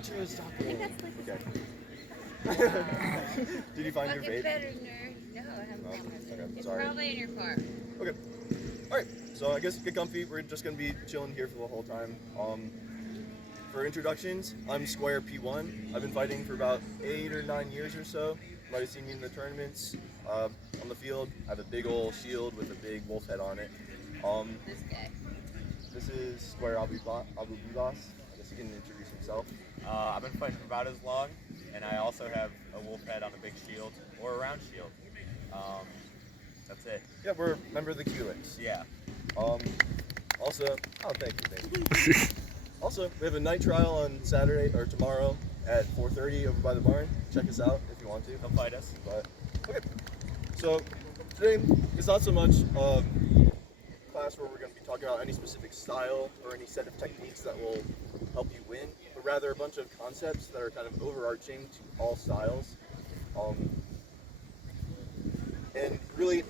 teacher is I talking. think that's like Did you find your Fucking vape? better, nerd. No, I haven't No? found one. Okay, It's sorry. probably in your car. Okay. Alright, so I guess get comfy. We're just going to be chilling here for the whole time. For introductions, I'm Square P1. I've been fighting for about 8 or 9 years or so. You might have seen me in the tournaments. On the field, I have a big old shield with a big wolf head on it. This guy. This is Square Abubibas. I guess he can introduce himself. I've been fighting for about as long, and I also have a wolf head on a big shield, or a round shield. That's it. Yeah, we're a member of the Q-Links. Yeah. Also, thank you. Also, we have a night trial on Saturday, or tomorrow, at 4:30 over by the barn. Check us out if you want to. Come fight us. But, okay. So, today, it's not so much class where we're going to be talking about any specific style or any set of techniques that will help you win, but rather a bunch of concepts that are kind of overarching to all styles. And really,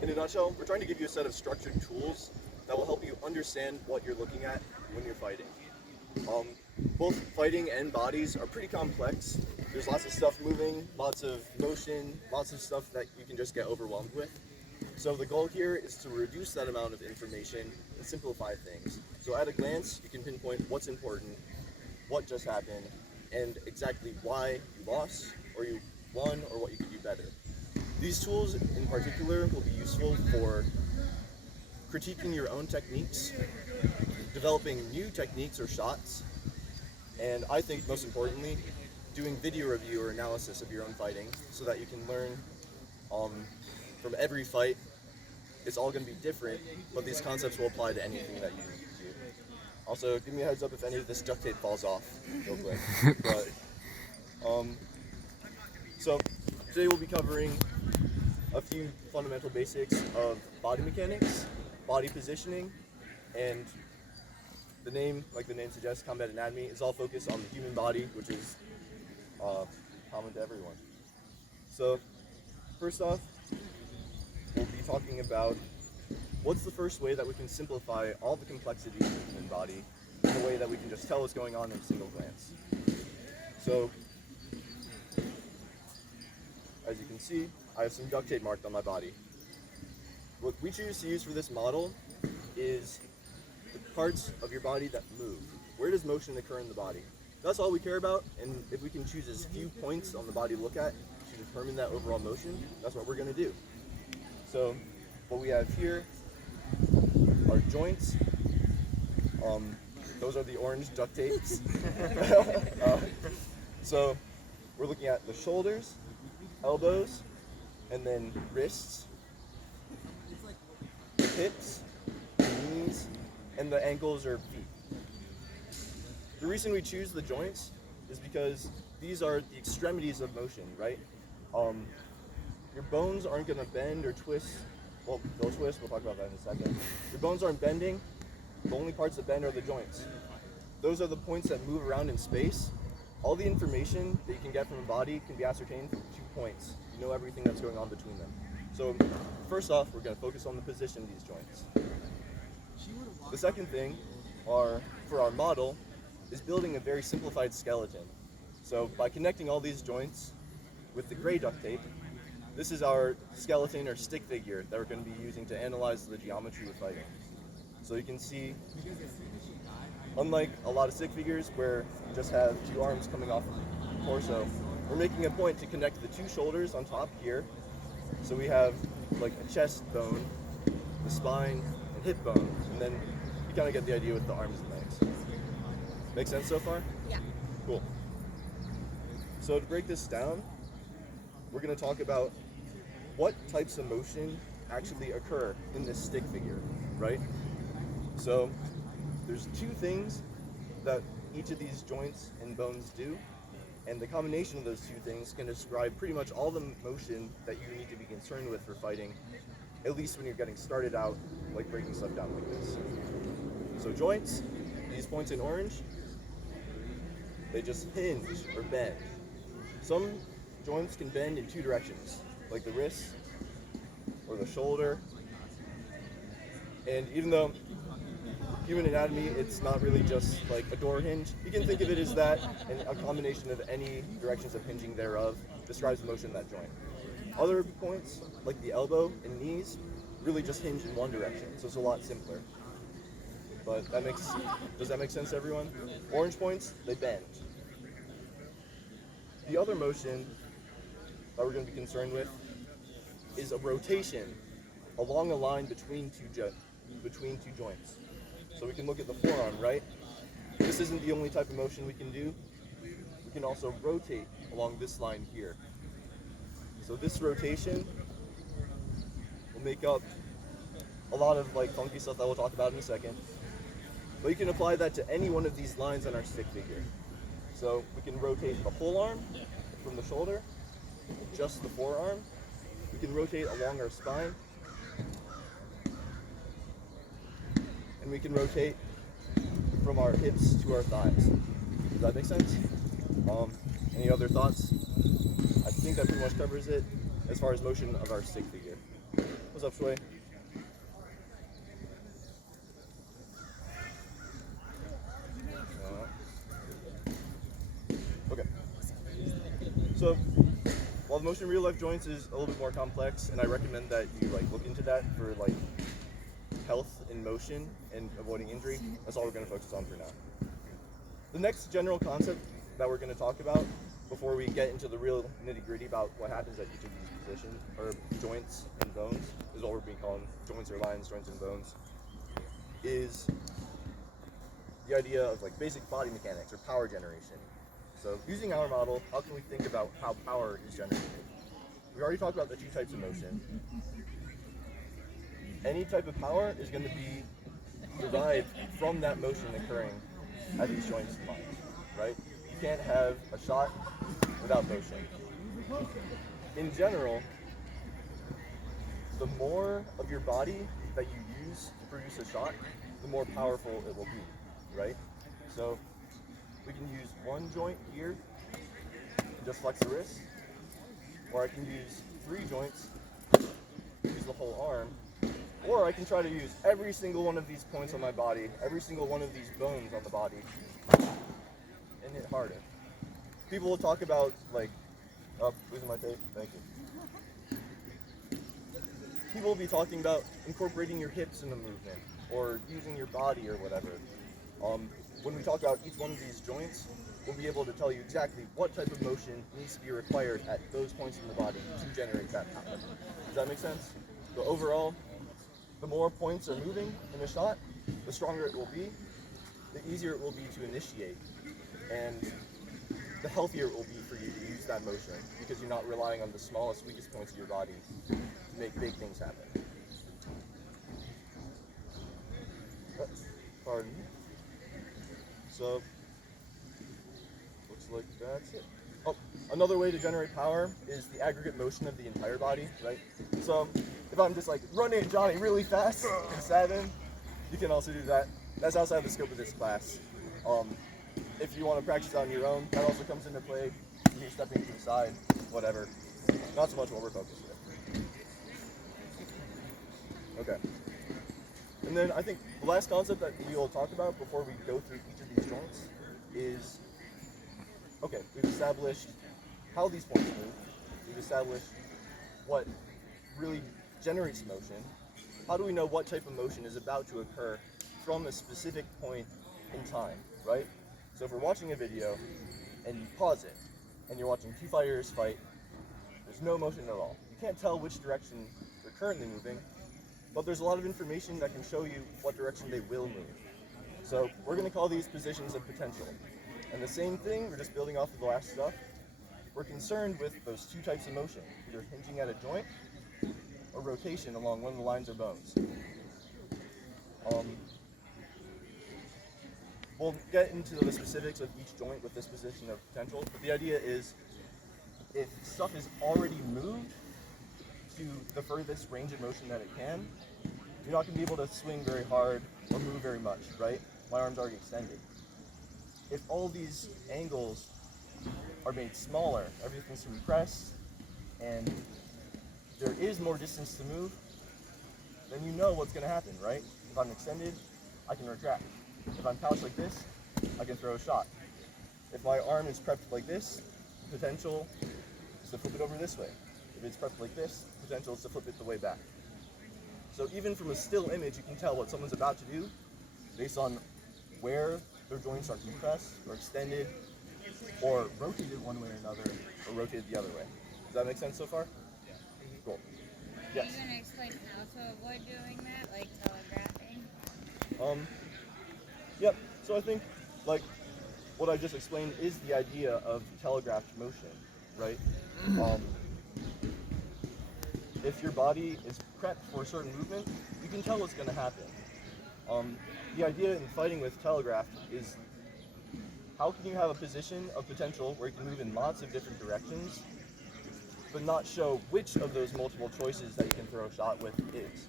in a nutshell, we're trying to give you a set of structured tools that will help you understand what you're looking at when you're fighting. Both fighting and bodies are pretty complex. There's lots of stuff moving, lots of motion, lots of stuff that you can just get overwhelmed with. So the goal here is to reduce that amount of information and simplify things. So at a glance, you can pinpoint what's important, what just happened, and exactly why you lost, or you won, or what you could do better. These tools in particular will be useful for critiquing your own techniques, developing new techniques or shots, and I think most importantly, doing video review or analysis of your own fighting so that you can learn from every fight. It's all going to be different, but these concepts will apply to anything that you do. Also, give me a heads up if any of this duct tape falls off real quick. But, so today we'll be covering a few fundamental basics of body mechanics, body positioning, and the name, like the name suggests, combat anatomy, is all focused on the human body, which is common to everyone. So, first off, we'll be talking about what's the first way that we can simplify all the complexities of the human body in a way that we can just tell what's going on in a single glance. So, as you can see, I have some duct tape marked on my body. What we choose to use for this model is the parts of your body that move. Where does motion occur in the body? That's all we care about, and if we can choose as few points on the body to look at to determine that overall motion, that's what we're going to do. So, what we have here are joints. Those are the orange duct tapes. So, we're looking at the shoulders, elbows, and then wrists, hips, knees, and the ankles or feet. The reason we choose the joints is because these are the extremities of motion, right? Your bones aren't going to bend or twist. Well, they'll twist, we'll talk about that in a second. Your bones aren't bending. The only parts that bend are the joints. Those are the points that move around in space. All the information that you can get from a body can be ascertained from 2 points. You know everything that's going on between them. So first off, we're going to focus on the position of these joints. The second thing for our model is building a very simplified skeleton. So by connecting all these joints with the gray duct tape, this is our skeleton or stick figure that we're going to be using to analyze the geometry of fighting. So you can see, unlike a lot of stick figures where you just have 2 arms coming off the torso, we're making a point to connect the 2 shoulders on top here. So we have like a chest bone, the spine, and hip bone, and then you kind of get the idea with the arms and legs. Make sense so far? Yeah. Cool. So to break this down, we're going to talk about what types of motion actually occur in this stick figure, right? So there's 2 things that each of these joints and bones do, and the combination of those 2 things can describe pretty much all the motion that you need to be concerned with for fighting, at least when you're getting started out, like breaking stuff down like this. So joints, these points in orange, they just hinge or bend. Some joints can bend in 2 directions, like the wrist or the shoulder. And even though human anatomy, it's not really just like a door hinge. You can think of it as that, and a combination of any directions of hinging thereof describes the motion of that joint. Other points, like the elbow and knees, really just hinge in one direction, so it's a lot simpler. But does that make sense to everyone? Orange points, they bend. The other motion that we're going to be concerned with is a rotation along a line between two joints. So we can look at the forearm, right? This isn't the only type of motion we can do. We can also rotate along this line here. So this rotation will make up a lot of like funky stuff that we'll talk about in a second. But you can apply that to any one of these lines on our stick figure. So we can rotate the whole arm from the shoulder, just the forearm. We can rotate along our spine. And we can rotate from our hips to our thighs. Does that make sense? Any other thoughts? I think that pretty much covers it as far as motion of our stick figure. What's up, Shui? Okay. So, while the motion of real life joints is a little bit more complex, and I recommend that you look into that for health in motion and avoiding injury, that's all we're going to focus on for now. The next general concept that we're going to talk about before we get into the real nitty-gritty about what happens at each of these positions, or joints and bones, is what we're being called, joints or lines, joints and bones, is the idea of basic body mechanics or power generation. So using our model, how can we think about how power is generated? We already talked about the two types of motion. Any type of power is going to be derived from that motion occurring at these joints and lines, right? You can't have a shot without motion. In general, the more of your body that you use to produce a shot, the more powerful it will be, right? So we can use one joint here and just flex the wrist, or I can use 3 joints, use the whole arm, or I can try to use every single one of these points on my body, every single one of these bones on the body, and hit harder. People will talk about losing my tape, thank you. People will be talking about incorporating your hips in the movement, or using your body or whatever. When we talk about each one of these joints, we'll be able to tell you exactly what type of motion needs to be required at those points in the body to generate that power. Does that make sense? So overall, the more points are moving in a shot, the stronger it will be, the easier it will be to initiate, and the healthier it will be for you to use that motion, because you're not relying on the smallest, weakest points of your body to make big things happen. Pardon. So, looks like that's it. Oh, another way to generate power is the aggregate motion of the entire body, right? So, if I'm just running at Johnny really fast and stab him, you can also do that. That's outside the scope of this class. If you want to practice on your own, that also comes into play. You're stepping to the side, whatever. Not so much what we're focused with. Okay. And then I think the last concept that we will talk about before we go through each of these joints is, okay, we've established how these points move. We've established what really generates motion. How do we know what type of motion is about to occur from a specific point in time, right? So if we're watching a video and you pause it and you're watching 2 fighters fight, there's no motion at all. You can't tell which direction they're currently moving, but there's a lot of information that can show you what direction they will move. So we're going to call these positions of potential. And the same thing, we're just building off of the last stuff. We're concerned with those 2 types of motion, either hinging at a joint or rotation along one of the lines or bones. We'll get into the specifics of each joint with this position of potential, but the idea is if stuff is already moved to the furthest range of motion that it can, you're not going to be able to swing very hard or move very much, right? My arm's already extended. If all these angles are made smaller, everything's compressed, and there is more distance to move, then you know what's going to happen, right? If I'm extended, I can retract. If I'm pouched like this, I can throw a shot. If my arm is prepped like this, potential is to flip it over this way. If it's prepped like this, potential is to flip it the way back. So even from a still image, you can tell what someone's about to do based on where their joints are compressed or extended or rotated one way or another or rotated the other way. Does that make sense so far? Yeah. Cool. Are Yes. you going to explain how to avoid doing that, like telegraphing? Yep. So I think like what I just explained is the idea of telegraphed motion, right? If your body is prepped for a certain movement, you can tell what's going to happen. The idea in fighting with telegraphed is how can you have a position of potential where you can move in lots of different directions, but not show which of those multiple choices that you can throw a shot with is.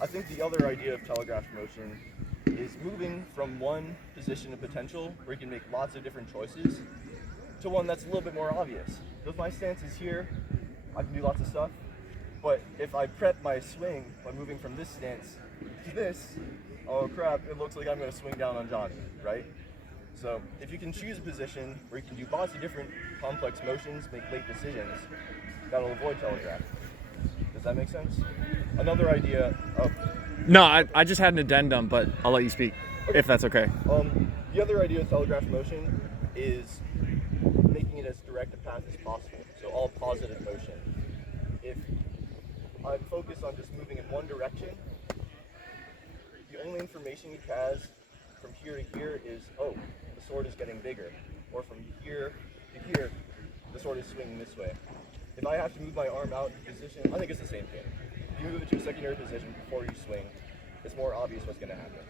I think the other idea of telegraphed motion is moving from one position of potential where you can make lots of different choices to one that's a little bit more obvious. So if my stance is here, I can do lots of stuff, but if I prep my swing by moving from this stance to this, oh crap, it looks like I'm going to swing down on Johnny, right? So if you can choose a position where you can do lots of different complex motions, make late decisions, that'll avoid telegraph. Does that make sense? Another idea of... No, I just had an addendum, but I'll let you speak, if that's okay. The other idea of telegraphed motion is making it as direct a path as possible, so all positive motion. If I'm focused on just moving in one direction, the only information he has from here to here is, oh, the sword is getting bigger, or from here to here, the sword is swinging this way. If I have to move my arm out in position, I think it's the same thing. If you move it to a secondary position before you swing, it's more obvious what's going to happen.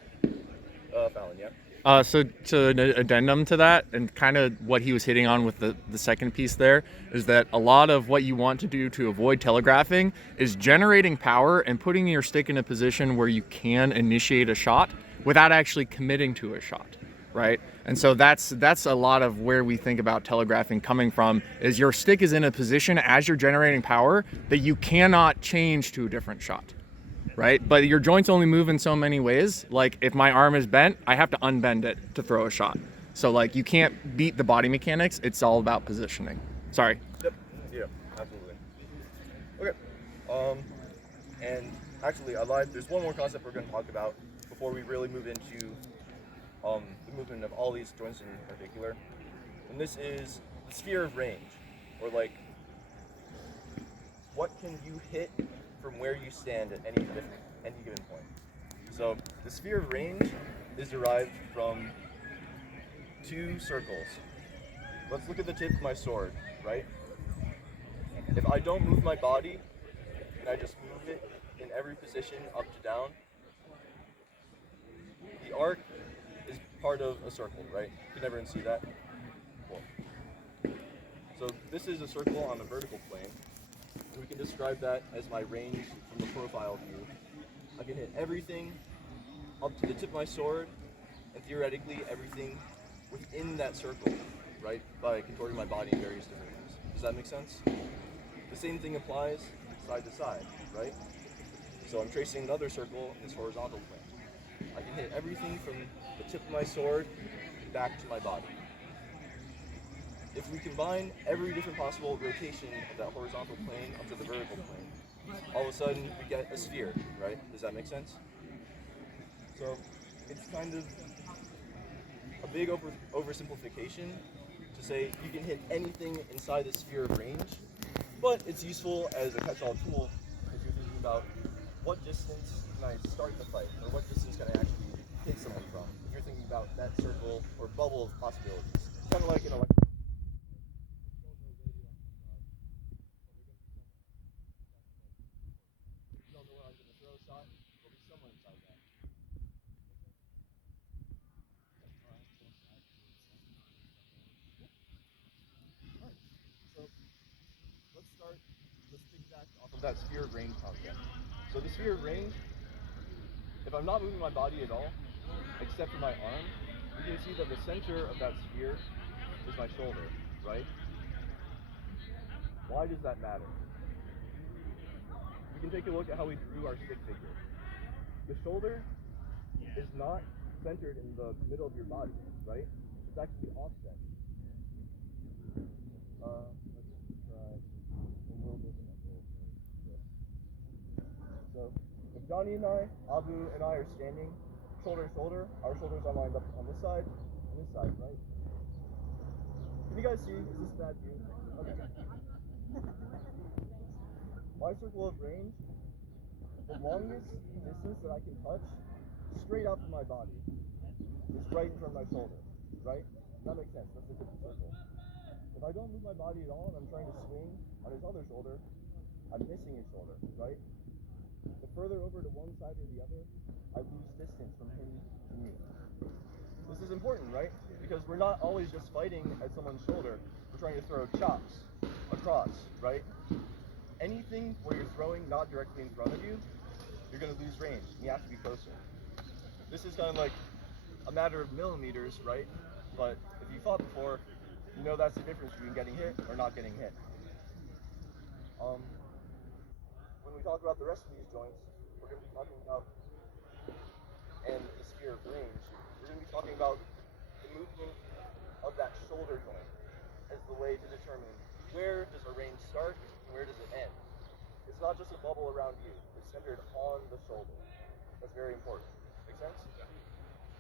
Faolan, yeah? So to an addendum to that, and kind of what he was hitting on with the second piece there, is that a lot of what you want to do to avoid telegraphing is generating power and putting your stick in a position where you can initiate a shot without actually committing to a shot, right? And so that's a lot of where we think about telegraphing coming from, is your stick is in a position as you're generating power that you cannot change to a different shot. Right? But your joints only move in so many ways. Like if my arm is bent, I have to unbend it to throw a shot. So like you can't beat the body mechanics. It's all about positioning. Sorry. Yep. Yeah, absolutely. Okay. And actually, I lied. There's one more concept we're going to talk about before we really move into the movement of all these joints in particular. And this is the sphere of range, or like, what can you hit from where you stand at any given point. So the sphere of range is derived from two circles. Let's look at the tip of my sword, right? If I don't move my body, and I just move it in every position up to down, the arc is part of a circle, right? You can everyone see that? Cool. So this is a circle on the vertical plane. And we can describe that as my range from the profile view. I can hit everything up to the tip of my sword, and theoretically everything within that circle, right? By contorting my body in various different ways. Does that make sense? The same thing applies side to side, right? So I'm tracing another circle in this horizontal plane. I can hit everything from the tip of my sword back to my body. If we combine every different possible rotation of that horizontal plane up to the vertical plane, all of a sudden we get a sphere, right? Does that make sense? So it's kind of a big oversimplification to say you can hit anything inside the sphere of range, but it's useful as a catch-all tool if you're thinking about what distance can I start the fight, or what distance can I actually hit someone from, if you're thinking about that circle or bubble of possibilities. It's kind of like an electric. Let's piggyback off of that sphere of range concept. So the sphere of range, if I'm not moving my body at all, except for my arm, you can see that the center of that sphere is my shoulder, right? Why does that matter? We can take a look at how we drew our stick figure. The shoulder is not centered in the middle of your body, right? It's actually offset. Let's try a little bit of an angle like this. So if Johnny and I, Abu and I are standing shoulder to shoulder, our shoulders are lined up on this side and this side, right? Can you guys see? Is this bad view? Okay. My circle of range, the longest distance that I can touch straight out from my body is right in front of my shoulder, right? That makes sense. That's a good circle. If I don't move my body at all and I'm trying to swing on his other shoulder, I'm missing his shoulder, right? The further over to one side or the other, I lose distance from him to me. This is important, right? Because we're not always just fighting at someone's shoulder. We're trying to throw chops across, right? Anything where you're throwing not directly in front of you, you're going to lose range. You have to be closer. This is kind of like a matter of millimeters, right? But if you fought before, you know that's the difference between getting hit or not getting hit. When we talk about the rest of these joints, we're going to be talking about, and the sphere of range, we're going to be talking about the movement of that shoulder joint as the way to determine where does a range start and where does it end. It's not just a bubble around you, it's centered on the shoulder. That's very important. Make sense? Yeah.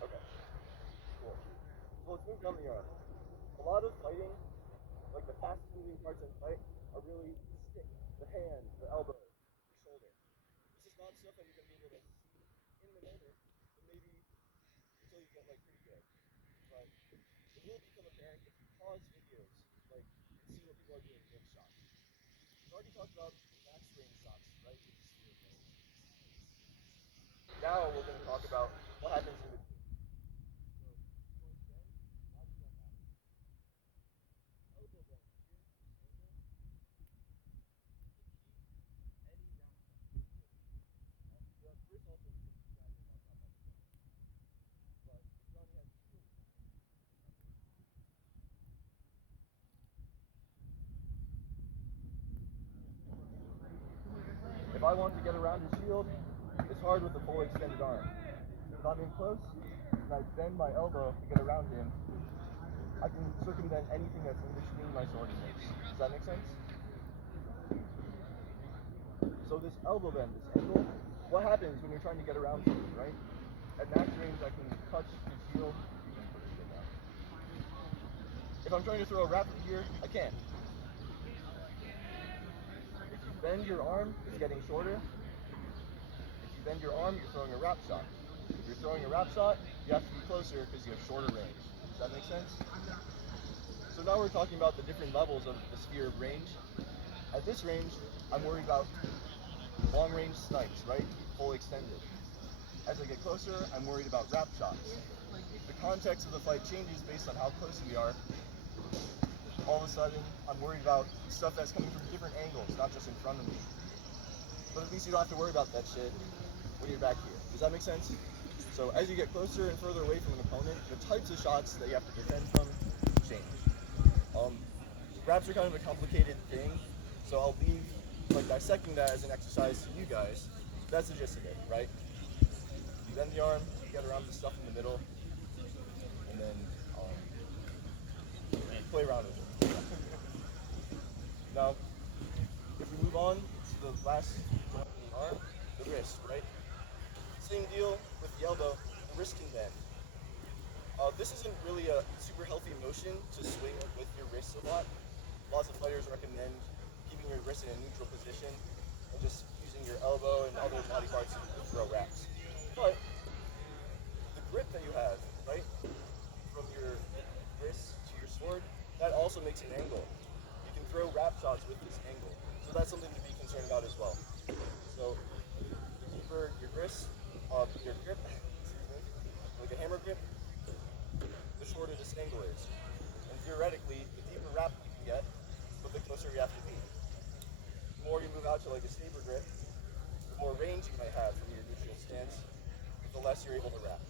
Okay. Cool. So let's move down the arm. A lot of fighting, like the fastest moving parts in fight, are really the stick, the hand, the elbow, the shoulder. This is not stuff that you're going to be able to see in the moment, but maybe until you get like pretty good. But it will become apparent if you pause videos, like, and see what people are doing with shots. We've already talked about max range shots, right? With the sphere range. Now we're going to talk about what happens in between. If I want to get around his shield, it's hard with a full extended arm. If I'm in close, and I bend my elbow to get around him, I can circumvent anything that's in between my sword and hips. Does that make sense? So this elbow bend, this angle, what happens when you're trying to get around something, right? At max range, I can touch his shield. If I'm trying to throw a rapid here, I can't. If you bend your arm, it's getting shorter. If you bend your arm, you're throwing a wrap shot. If you're throwing a wrap shot, you have to be closer because you have shorter range. Does that make sense? So now we're talking about the different levels of the sphere of range. At this range, I'm worried about long range snipes, right? Full extended. As I get closer, I'm worried about wrap shots. The context of the fight changes based on how close we are. All of a sudden, I'm worried about stuff that's coming from different angles, not just in front of me. But at least you don't have to worry about that shit when you're back here. Does that make sense? So as you get closer and further away from an opponent, the types of shots that you have to defend from change. Wraps are kind of a complicated thing, so I'll leave like dissecting that as an exercise to you guys. That's the gist of it, right? You bend the arm, you get around the stuff in the middle, and then play around with it. Now, if we move on to the last joint in the arm, the wrist, right? Same deal with the elbow, the wrist can bend. This isn't really a super healthy motion to swing with your wrists a lot. Lots of fighters recommend keeping your wrist in a neutral position and just using your elbow and other body parts to throw wraps. But the grip that you have, right, from your wrist to your sword, that also makes an angle. You can throw wrap shots with this angle. So that's something to be concerned about as well. So the deeper your wrist, your grip, like a hammer grip, the shorter this angle is. And theoretically, the deeper wrap you can get, but the closer you have to be. The more you move out to like a saber grip, the more range you might have from your neutral stance, the less you're able to wrap.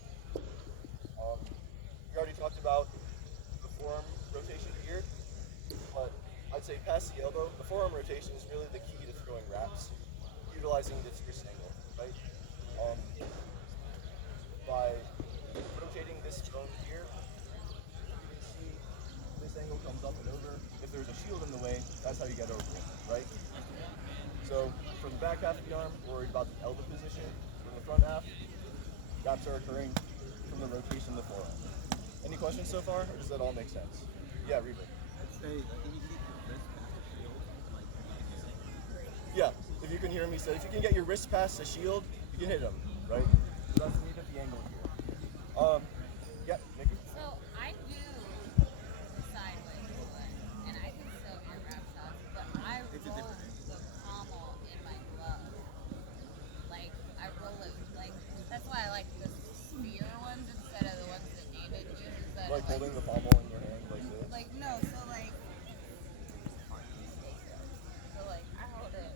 We already talked about the forearm rotation here, but I'd say past the elbow, the forearm rotation is really the key to throwing wraps, utilizing this wrist angle, right? by rotating this bone here. You can see this angle comes up and over. If there's a shield in the way, that's how you get over it, right? So for the back half of the arm, we're worried about the elbow position. For the front half, gaps are occurring from the rotation of the forearm. Any questions so far, or does that all make sense? Yeah, Reba. Yeah, if you can hear me say, if you can get your wrist past the shield, you can hit him, right? So that's the need of the angle here. Yeah, Nikki? So I do sideways one, and I can still get wrap shots, but I roll the pommel in my glove. Like, I roll it, like, that's why I like the sphere ones instead of the ones that David uses. That Like holding the pommel in your hand like this? Like, no, so like, I hold it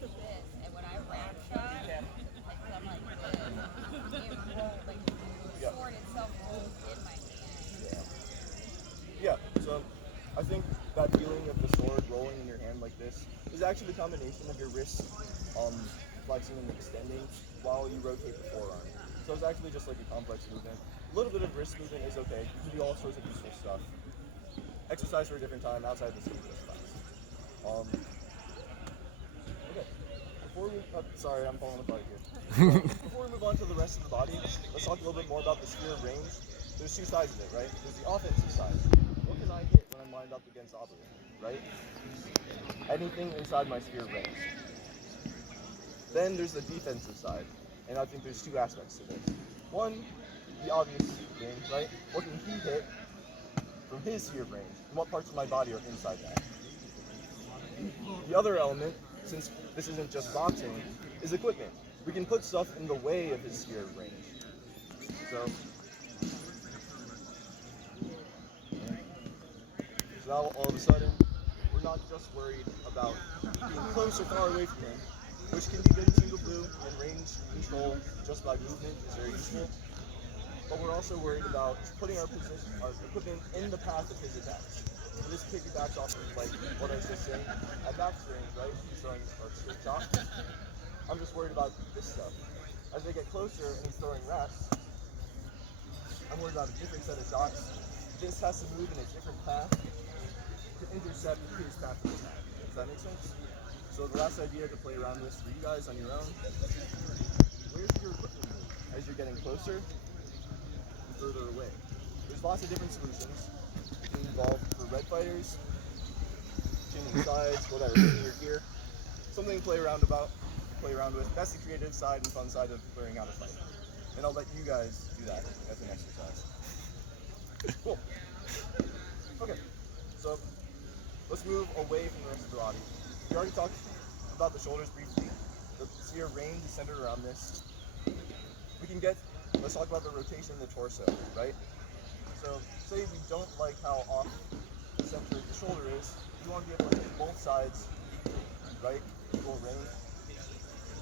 like this, and when I wrap shot, like, I'm like this, it rolls, like, the sword itself rolls in my hand. Yeah, so I think that feeling of the sword rolling in your hand like this is actually the combination of your wrist flexing and extending while you rotate the forearm. So it's actually just like a complex movement. A little bit of wrist movement is okay. You can do all sorts of useful stuff. Exercise for a different time outside the stimulus class. Okay. Before we, sorry, I'm falling apart here. Before we move on to the rest of the body, let's talk a little bit more about the sphere of range. There's two sides of it, right? There's the offensive side. What can I hit when I'm lined up against Abu, right? Anything inside my sphere of range. Then there's the defensive side, and I think there's two aspects to this. One, the obvious thing, right? What can he hit from his sphere of range, and what parts of my body are inside that? The other element, since this isn't just boxing, is equipment. We can put stuff in the way of his sphere of range. So now all of a sudden, we're not just worried about being close or far away from him, which can be good in single blue, and range control just by movement is very useful. But we're also worried about putting our equipment in the path of his attacks. So this piggybacks off of like what I was just saying. At max range, right? He's throwing a straight shot. I'm just worried about this stuff. As they get closer and he's throwing wraps, I'm worried about a different set of shots. This has to move in a different path to intercept his path of attack. Does that make sense? So the last idea to play around with for you guys on your own, where's your equipment move as you're getting closer and further away? There's lots of different solutions. It can involve for red fighters, changing sides, whatever, hitting your gear. Something to play around with. That's the creative side and fun side of learning how to fight. And I'll let you guys do that as an exercise. Cool. Okay, so let's move away from the rest of the body. We already talked about the shoulders briefly. The sphere of range is centered around this. Let's talk about the rotation of the torso, right? So say we don't like how off the center of the shoulder is, you want to be able to hit both sides equally, right? Equal range.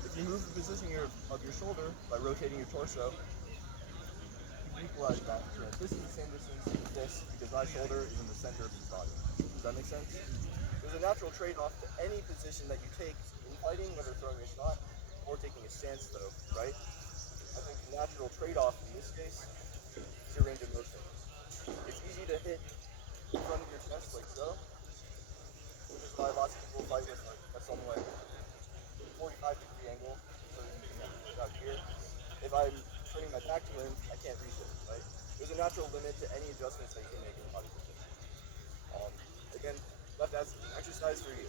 If you move the position of your shoulder by rotating your torso, you equalize that. This is the same distance as this because my shoulder is in the center of his body. Does that make sense? There's a natural trade-off to any position that you take in fighting, whether throwing a shot or taking a stance though, right? I think the natural trade-off in this case is your range of motion. It's easy to hit in front of your chest like so, which is why lots of people fight with like a somewhat 45-degree angle, so you can get out here. If I'm turning my back to him, I can't reach it, right? There's a natural limit to any adjustments that you can make in the body position. Again, left as an exercise for you.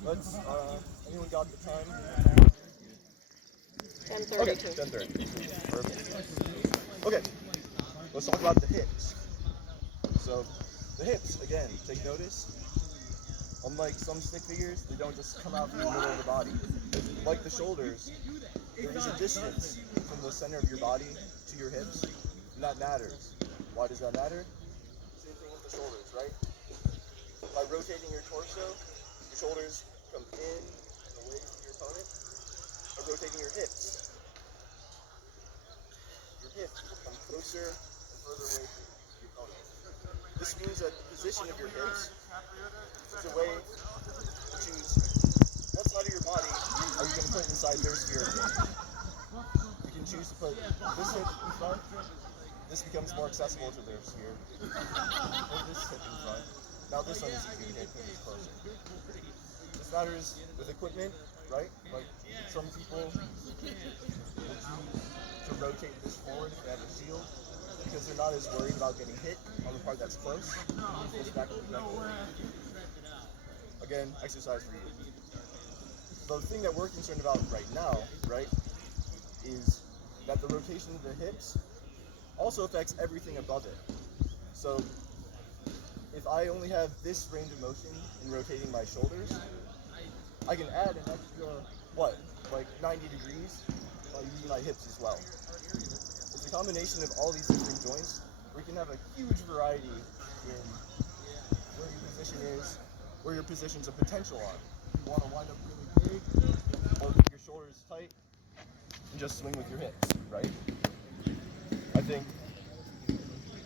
Anyone got the time? 10:32. Okay, 10:30. Perfect. Okay, let's talk about the hips. So, the hips, again, take notice. Unlike some stick figures, they don't just come out from the middle of the body. Like the shoulders, there is a distance from the center of your body to your hips, and that matters. Why does that matter? Same thing with the shoulders, right? By rotating your torso, your shoulders come in and away from your opponent. By rotating your hips will come closer and further away from your opponent. This means that the position of your hips is a way to choose what side of your body are you going to put inside their sphere of range. choose to put this hip in front, this becomes more accessible to their sphere. Or this hip in front. Now this one is easy to hit because it's closer. This matters with equipment, right? Like some people will choose to rotate this forward if they have a shield because they're not as worried about getting hit on the part that's close. This back again, exercise for you. So the thing that we're concerned about right now, right, is that the rotation of the hips also affects everything above it. So if I only have this range of motion in rotating my shoulders, I can add an extra, like 90 degrees by using my hips as well. It's a combination of all these different joints where you can have a huge variety in where your position is, where your positions of potential are. You want to wind up really big, or keep your shoulders tight, and just swing with your hips, right? I think,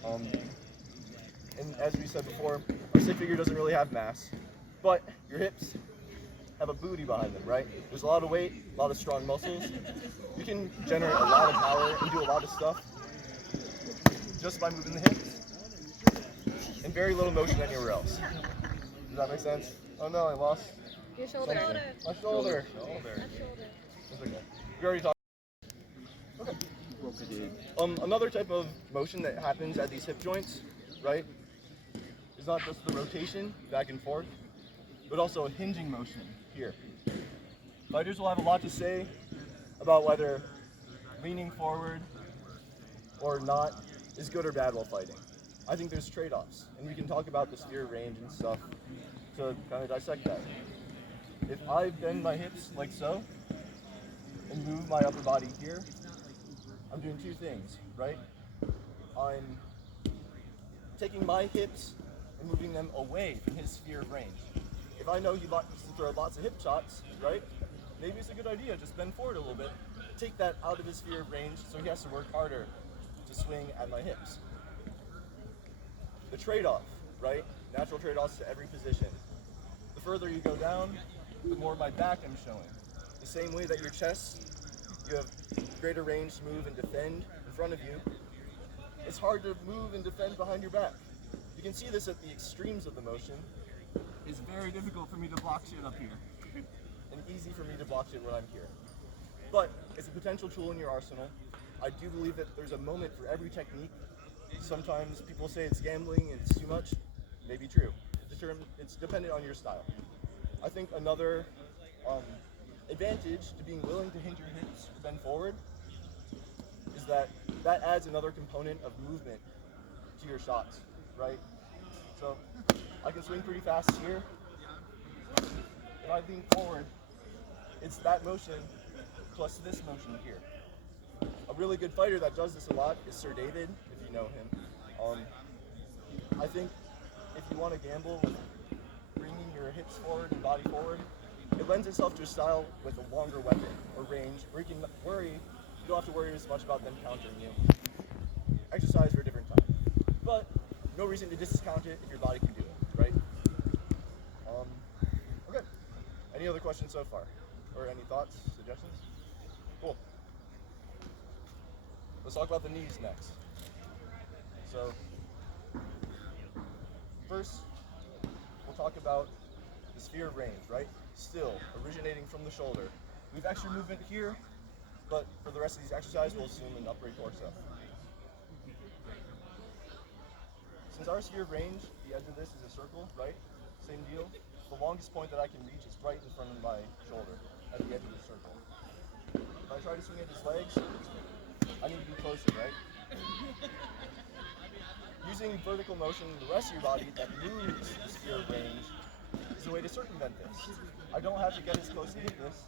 and as we said before, our stick figure doesn't really have mass, but your hips have a booty behind them, right? There's a lot of weight, a lot of strong muscles. You can generate a lot of power and do a lot of stuff just by moving the hips, and very little motion anywhere else. Does that make sense? Oh no, I lost Your shoulder. something. My shoulder. It's okay. We already talked. Okay. Another type of motion that happens at these hip joints, right, is not just the rotation back and forth, but also a hinging motion here. Fighters will have a lot to say about whether leaning forward or not is good or bad while fighting. I think there's trade-offs, and we can talk about the sphere range and stuff to kind of dissect that. If I bend my hips like so and move my upper body here, I'm doing two things, right? I'm taking my hips and moving them away from his sphere of range. If I know he likes to throw lots of hip shots, right? Maybe it's a good idea, just bend forward a little bit, take that out of his sphere of range so he has to work harder to swing at my hips. The trade-off, right? Natural trade-offs to every position. The further you go down, the more my back I'm showing. The same way that your chest, you have greater range to move and defend in front of you, it's hard to move and defend behind your back. You can see this at the extremes of the motion. It's very difficult for me to block shit up here, and easy for me to block shit when I'm here. But it's a potential tool in your arsenal. I do believe that there's a moment for every technique. Sometimes people say it's gambling and it's too much. Maybe true. It's dependent on your style. I think another advantage to being willing to hinge your hips or bend forward is that adds another component of movement to your shots, right? So I can swing pretty fast here. If I lean forward, it's that motion plus this motion here. A really good fighter that does this a lot is Sir David, if you know him. I think if you want to gamble with bringing your hips forward and body forward, it lends itself to a style with a longer weapon or range where you don't have to worry as much about them countering you. Exercise for a different time. But no reason to discount it if your body can do it, right? Okay. Any other questions so far? Or any thoughts, suggestions? Cool. Let's talk about the knees next. So, first, we'll talk about the sphere of range, right? Still, originating from the shoulder. We have extra movement here, but for the rest of these exercises, we'll assume an upright torso. Since our sphere of range, the edge of this is a circle, right? Same deal. The longest point that I can reach is right in front of my shoulder, at the edge of the circle. If I try to swing at his legs, I need to be closer, right? Using vertical motion in the rest of your body that moves the sphere of range is a way to circumvent this. I don't have to get as close to hit this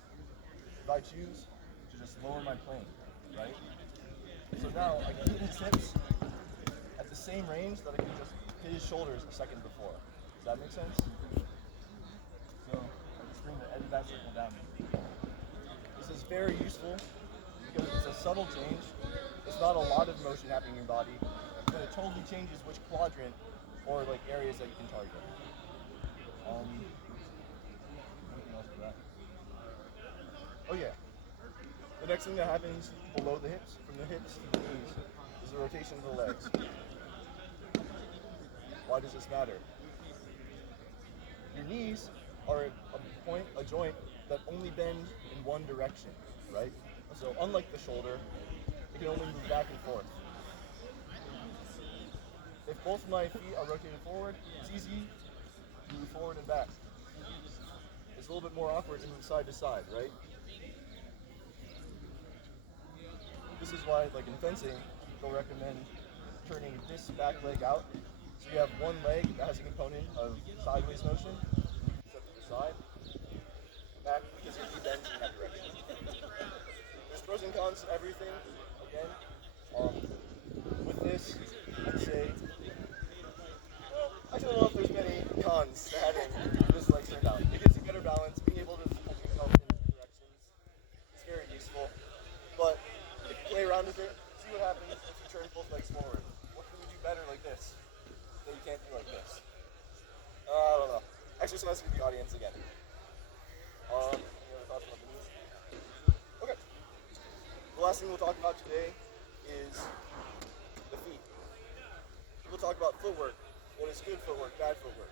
if I choose to just lower my plane, right? So now I can hit his hips at the same range that I can just hit his shoulders a second before. Does that make sense? So I just bring the edge of that circle down. This is very useful because it's a subtle change. It's not a lot of motion happening in your body, but it totally changes which quadrant or like areas that you can target. Anything else for that? Oh yeah. The next thing that happens below the hips, from the hips to the knees, is the rotation of the legs. Why does this matter? Your knees are a joint that only bend in one direction, right? So unlike the shoulder, it can only move back and forth. If both of my feet are rotated forward, it's easy to move forward and back. It's a little bit more awkward to move side to side, right? This is why, like in fencing, they'll recommend turning this back leg out. So you have one leg that has a component of sideways motion, step to the side, back, because your knee bends in that direction. There's pros and cons to everything. Again, with this, I'd say, well, I don't know if there's many cons to having this leg turned out. It gives you better balance, being able to hold yourself in two directions. It's very useful. But if you play around with it, see what happens if you turn both legs forward. What can you do better like this that you can't do like this? I don't know. Exercise with the audience again. Any other thoughts about the knees? Okay. The last thing we'll talk about today is the feet. People talk about footwork. What is good footwork, bad footwork?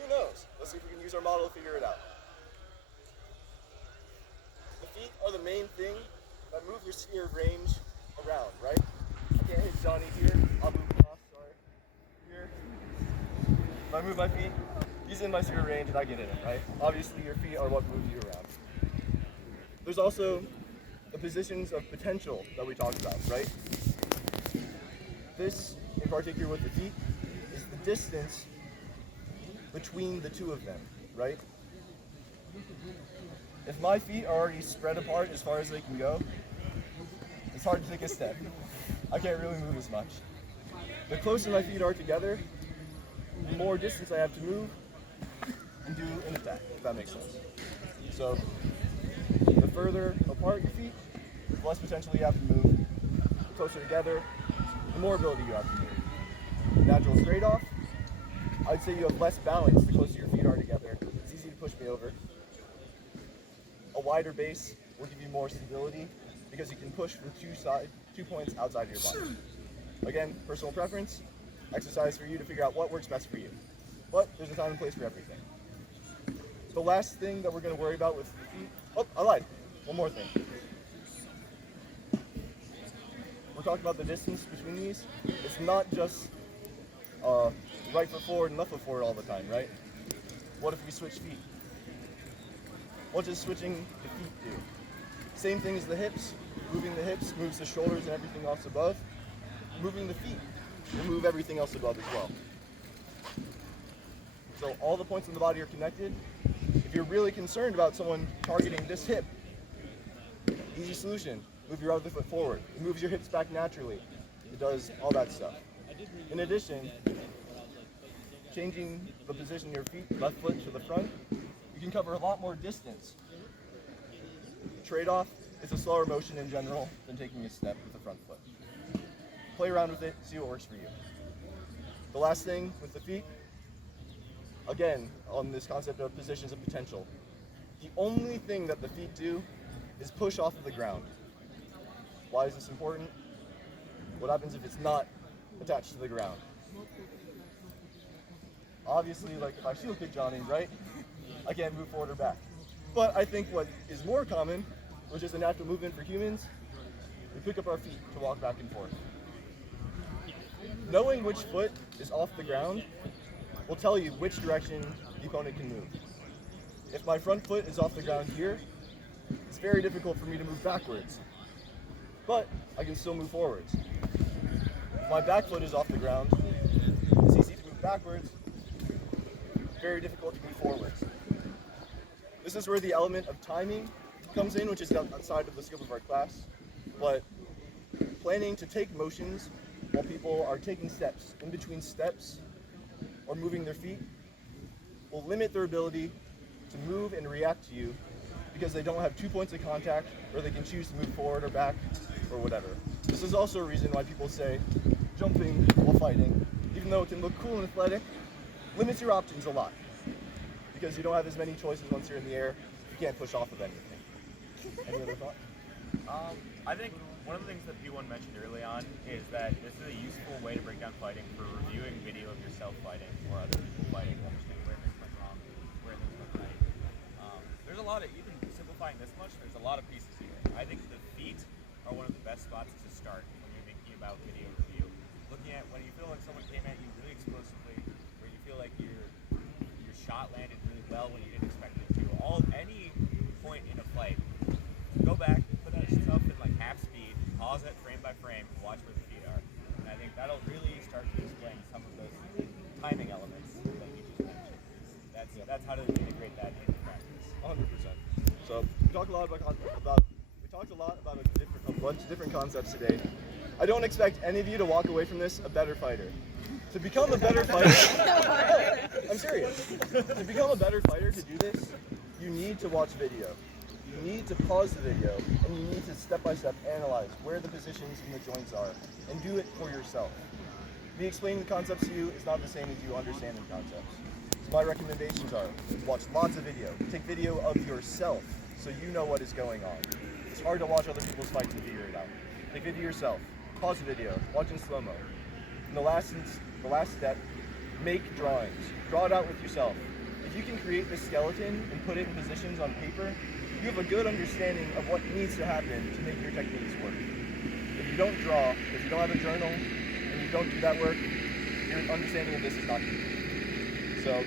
Who knows? Let's see if we can use our model to figure it out. The feet are the main thing that move your sphere of range around, right? I can't hit Johnny here. Abubibas, sorry. Here. If I move my feet, he's in my sphere of range and I get in him, right? Obviously, your feet are what move you around. There's also the positions of potential that we talked about, right? This, in particular with the feet, is the distance between the two of them, right? If my feet are already spread apart as far as they can go, it's hard to take a step. I can't really move as much. The closer my feet are together, the more distance I have to move and do an attack, if that makes sense. So, the further apart your feet, the less potential you have to move. The closer together, the more ability you have to move. Natural straight off, I'd say you have less balance the closer your feet are together. It's easy to push me over. A wider base will give you more stability because you can push from 2 points outside of your body. Again, personal preference, exercise for you to figure out what works best for you. But there's a time and place for everything. The last thing that we're going to worry about with the feet, oh, I lied. One more thing. We're talking about the distance between these. It's not just right foot forward and left foot forward all the time, right? What if we switch feet? What does switching the feet do? Same thing as the hips. Moving the hips moves the shoulders and everything else above. Moving the feet will move everything else above as well. So all the points in the body are connected. If you're really concerned about someone targeting this hip, easy solution, move your other foot forward. It moves your hips back naturally. It does all that stuff. In addition, changing the position of your feet, left foot to the front, you can cover a lot more distance. Trade-off, it's a slower motion in general than taking a step with the front foot. Play around with it, see what works for you. The last thing with the feet, again, on this concept of positions of potential, the only thing that the feet do is push off of the ground. Why is this important? What happens if it's not attached to the ground? Obviously, like if I shield kick Johnny, right? I can't move forward or back. But I think what is more common, which is a natural movement for humans, we pick up our feet to walk back and forth. Knowing which foot is off the ground will tell you which direction the opponent can move. If my front foot is off the ground here, it's very difficult for me to move backwards, but I can still move forwards. If my back foot is off the ground, it's easy to move backwards, very difficult to move forwards. This is where the element of timing comes in, which is outside of the scope of our class, but planning to take motions while people are taking steps, in between steps, or moving their feet, will limit their ability to move and react to you because they don't have 2 points of contact where they can choose to move forward or back or whatever. This is also a reason why people say jumping while fighting, even though it can look cool and athletic, limits your options a lot because you don't have as many choices once you're in the air. You can't push off of anything. Any other thought? I think one of the things that P1 mentioned early on is that this is a useful way to break down fighting for reviewing video of yourself fighting or other people fighting, understanding where things went wrong, where things went right. There's a lot of, even simplifying this much, there's a lot of pieces here. I think the feet are one of the best spots to start when you're thinking about video review. Looking at when you feel like someone came at you really explosively, where you feel like your shot landed really well when you didn't expect it to. Any point in a fight, go back, put that stuff in like half speed, pause it frame by frame, watch where the feet are. And I think that'll really start to explain some of those timing elements that you just mentioned. That's how to integrate that into practice. 100%. So we talked a lot about a bunch of different concepts today. I don't expect any of you to walk away from this a better fighter. To become a better fighter, I'm serious. To become a better fighter, to do this, you need to watch video. You need to pause the video, and you need to step-by-step analyze where the positions in the joints are, and do it for yourself. Me explaining the concepts to you is not the same as you understanding concepts. So my recommendations are, watch lots of video. Take video of yourself, so you know what is going on. It's hard to watch other people's fights and figure it out. Take video yourself. Pause the video. Watch in slow-mo. And the last step, make drawings. Draw it out with yourself. If you can create this skeleton and put it in positions on paper, you have a good understanding of what needs to happen to make your techniques work. If you don't draw, if you don't have a journal, and you don't do that work, your understanding of this is not good. So,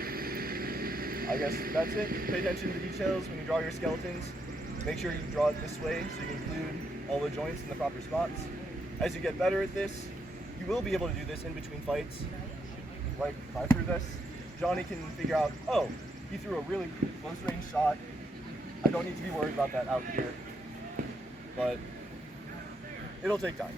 I guess that's it. Pay attention to the details when you draw your skeletons. Make sure you draw it this way so you include all the joints in the proper spots. As you get better at this, you will be able to do this in between fights. Like, if I threw this, Johnny can figure out, oh, he threw a really close range shot. I don't need to be worried about that out here. But it'll take time.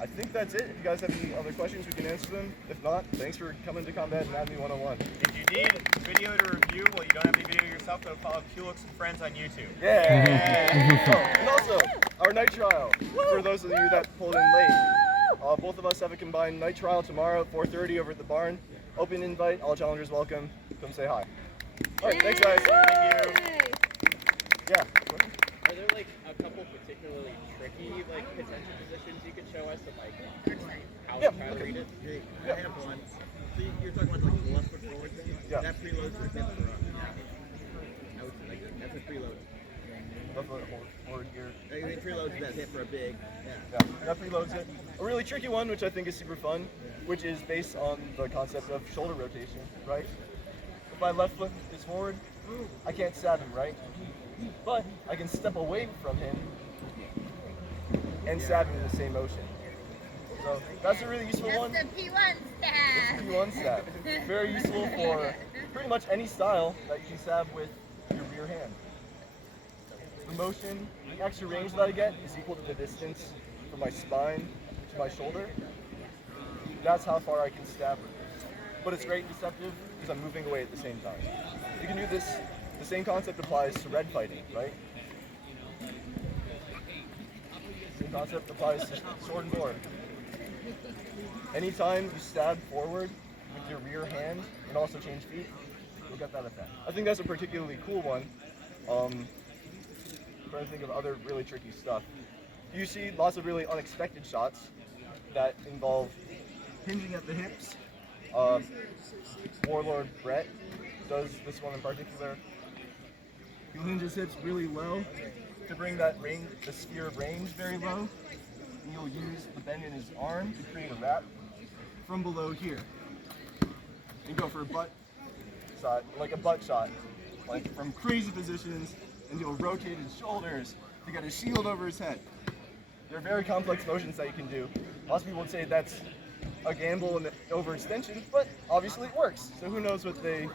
I think that's it. If you guys have any other questions, we can answer them. If not, thanks for coming to Combat Anatomy 101. If you need video to review, well, you don't have any video yourself, go follow Q-Looks and Friends on YouTube. Yeah! Oh, and also, our night trial, for those of you that pulled in late. Both of us have a combined night trial tomorrow at 4:30 over at the barn. Open invite, all challengers welcome. Come say hi. All right, thanks guys. Thank you. Yeah. Are there like a couple particularly tricky like potential positions you could show us of like how to try to read it? Yeah. I have one. So you're talking about like the left foot forward thing? Yeah. That preloads your hip for I would say like that's a preload. Left foot forward here. It preloads that hip for a big. Yeah, that preloads it. A really tricky one, which I think is super fun, which is based on the concept of shoulder rotation, right? If my left foot is forward, I can't stab him, right? But I can step away from him and stab him in the same motion. So that's a really useful one. That's the P1 stab. P1 stab. Very useful for pretty much any style that you can stab with your rear hand. The motion, the extra range that I get is equal to the distance from my spine to my shoulder. That's how far I can stab with this. But it's great and deceptive because I'm moving away at the same time. You can do this, the same concept applies to red fighting, right? Same concept applies to sword and board. Anytime you stab forward with your rear hand and also change feet, you'll get that effect. I think that's a particularly cool one. I'm trying to think of other really tricky stuff. You see lots of really unexpected shots that involve hinging at the hips. Warlord Brett does this one in particular. He'll hinge his hips really low to bring that range, the sphere of range very low. And you'll use the bend in his arm to create a wrap from below here. And go for a butt shot, like a butt shot, like from crazy positions, and you'll rotate his shoulders to get a shield over his head. They're very complex motions that you can do. Lots of people would say that's a gamble and an overextension, but obviously it works. So who knows what they,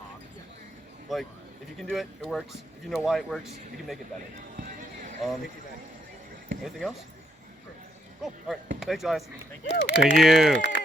like, if you can do it, it works. If you know why it works, you can make it better. Anything else? Cool, all right, thanks guys. Thank you. Thank you.